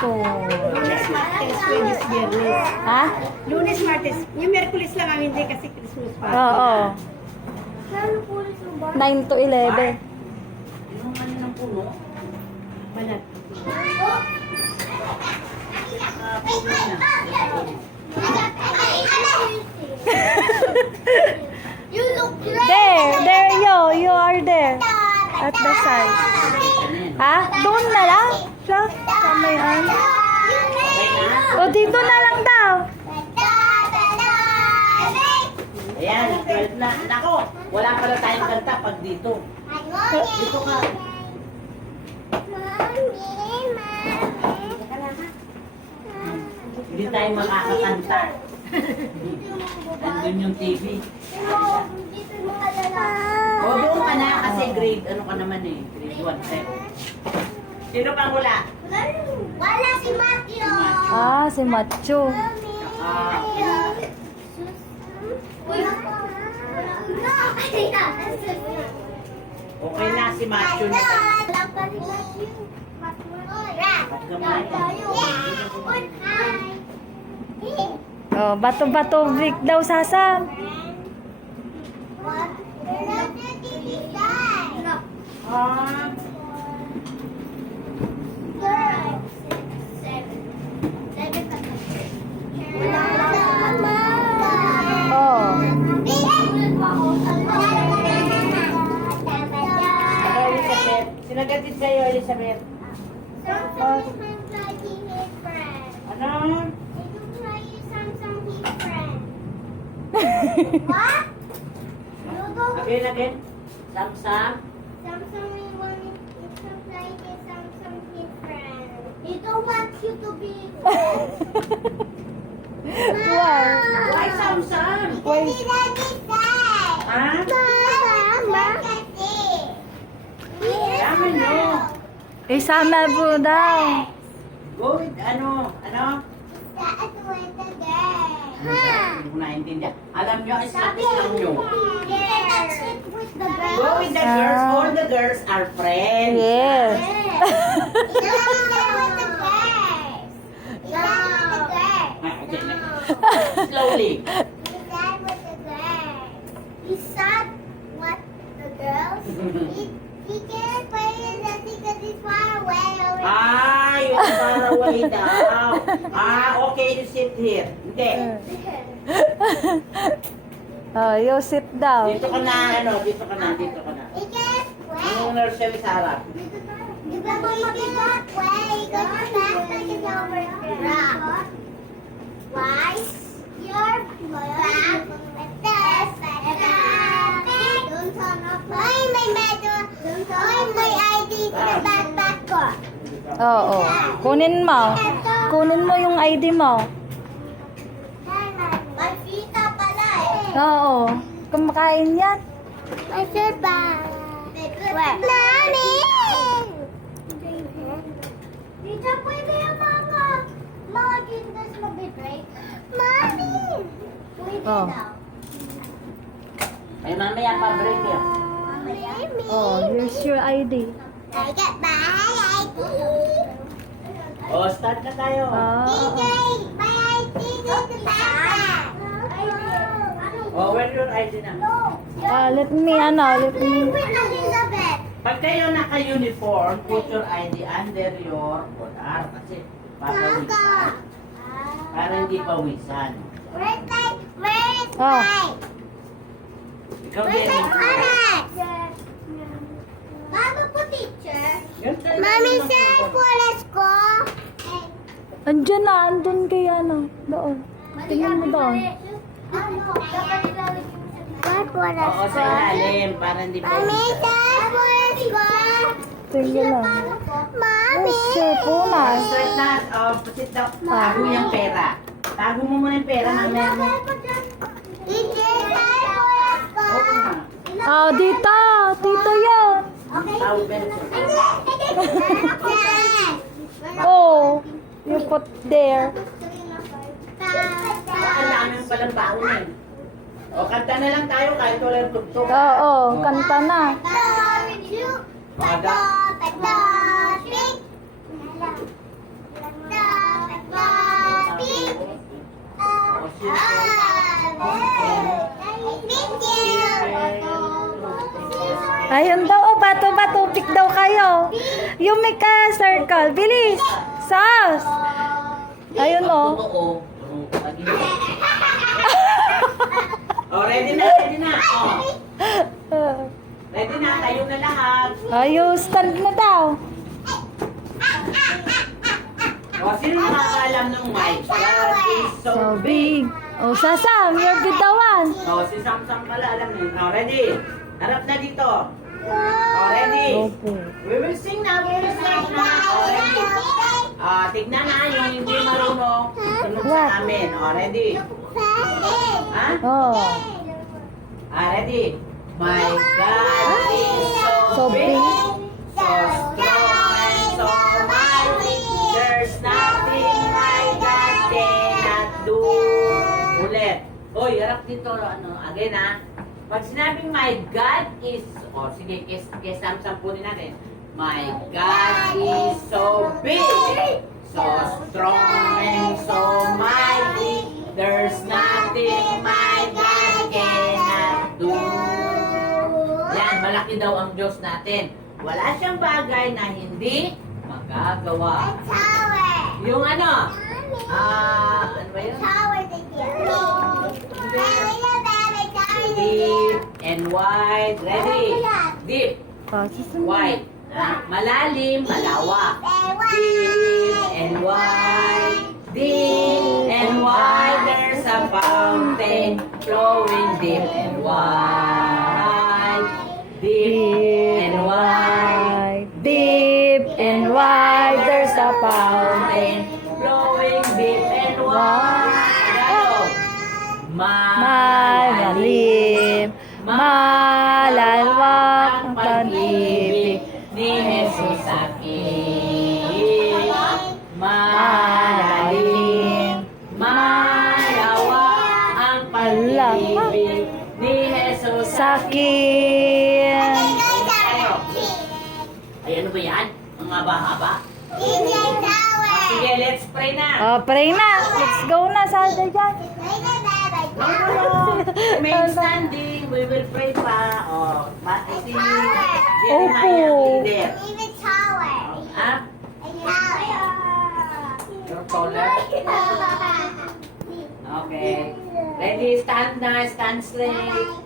Ko. Lunes, Martes, Lunes, Biyernes. Ha? Lunes, Martes. Yung Merkulis lang ang hindi kasi Christmas pa. Oo. 9 to 11. Yung ano ng puno, Balat. You look great. There, there you, you are there. At the side. ano yan? Ha? Doon na lang? Siya? Kamayan. O dito na lang daw. Ayan, 12 na. Nako, wala pala tayong kanta pag dito. Dito ka. Hindi tayo makakakanta. Andun yung TV. O doon ka na kasi grade, ano ka naman eh, grade 1 eh. Sino pang wala? Wala si Matthew. Ah, si. Ah, Uy. okay na si Macho na. Wala pa rin Matthew. Oh, bato-bato Vic daw sasam. Ah, Oh. Elizabeth. Ano? What? Again, again. Samsam. Samsung we want it to play Samsung his friend. He don't want you to be Wow. Why Samsam? Why? Kasi daddy say. Ha? Mama. Tama nyo. Isama po daw. Go with ano? Ano? With the girl. Hindi ko naintindihan. Alam nyo, status lang nyo. Go with the girls. All the girls are friends. Yes. Ah, okay, Slowly. Ah, yung far away daw. Ah, okay, you sit here. Hindi. Oh, you sit down. Dito ka na, ano, dito ka na, dito ka na. Yung nursery sa harap. Why? Your bag Oo. Kunin mo. Kunin mo yung ID mo. May pita pala eh. Oo. Kumakain yan. Where? Mami! Dito pwede yung mga mga gindas mabibreak. Mami! Pwede Oh. daw. Ay, mamaya pa break. Mami! Oh, here's your ID. I got my ID. O, start na tayo. DJ, Ah. my ID is the backpack. O, where your ID na? Ah, let me, ano, let me. Pag kayo naka-uniform, put your ID under your collar. Kasi papawisan. Para hindi pawisan. Where's my, where's Oh. my, Ikaw where's din. my colors? Mama po teacher. Yan tayo. Mami, saan po let's go? Andyan na, andun kay ano. Doon. Tingnan mo doon. Saan po let's Oo, sa ilalim. Para hindi Mami, pawisan. saan po let's go? Tingnan lang. Mami! Oh, sipunas. Straight na. O, sit down. Tago yung pera. Tago mo muna yung pera. Mamaya mo. DJ, saan po let's go? Oo na. Ah. Dito yan. Okay. Tawag pencil. Oh, you put there. Baka namin palang baon eh. O, kanta na lang tayo kahit walang tugtog. Oo, kanta na. Ayun daw, oh, bato-bato, pick daw kayo. Yung may ka circle, bilis. Sas. Ayun, oh. Oo. Oh, ready na, ready na. Oh, ready na, tayo na lahat. Ayun, stand na daw. O, sino nakakaalam ng mic? God is so So big. Oh, Sasam, you're bitawan. O, si Samsam pala alam niyo. O, ready? Harap na dito. O, ready? Opo. We will sing na, we will sing na. O, ready? Ah, tignan na yung hindi marunong. Tunog sa amin. O, ready? Ha? Oh. Ah, ready? My God is so, big, so strong and so mighty. There's nothing my God cannot do. Ulit. Hoy, harap dito. Ano, again ha. Pag sinabing my God is, oh sige, kes, kes Samsam po din natin. My God is so big, so strong and so mighty. There's nothing my God cannot do. Yan, malaki daw ang Diyos natin. Wala siyang bagay na hindi magagawa. Yung ano? Ah, ano ba yun? Deep and wide. Ready? Deep, wide. Ah, malalim, malawak. Deep and wide. Deep and wide. There's a fountain flowing deep and wide. Malalim, malalawak ang pag-ibig. ni Jesus sa akin. Malalim, malawak ang pag-ibig ni Jesus sa Sa akin. Ay, ano ba yan? Ang haba-haba. Sige, let's pray na. Oh, pray na. Let's go na, Sada dyan. Remain standing. We will pray pa. Oh, ma- si Jeremiah Opo. leader. Ah, you're taller. Okay. Ready, stand na, stand straight.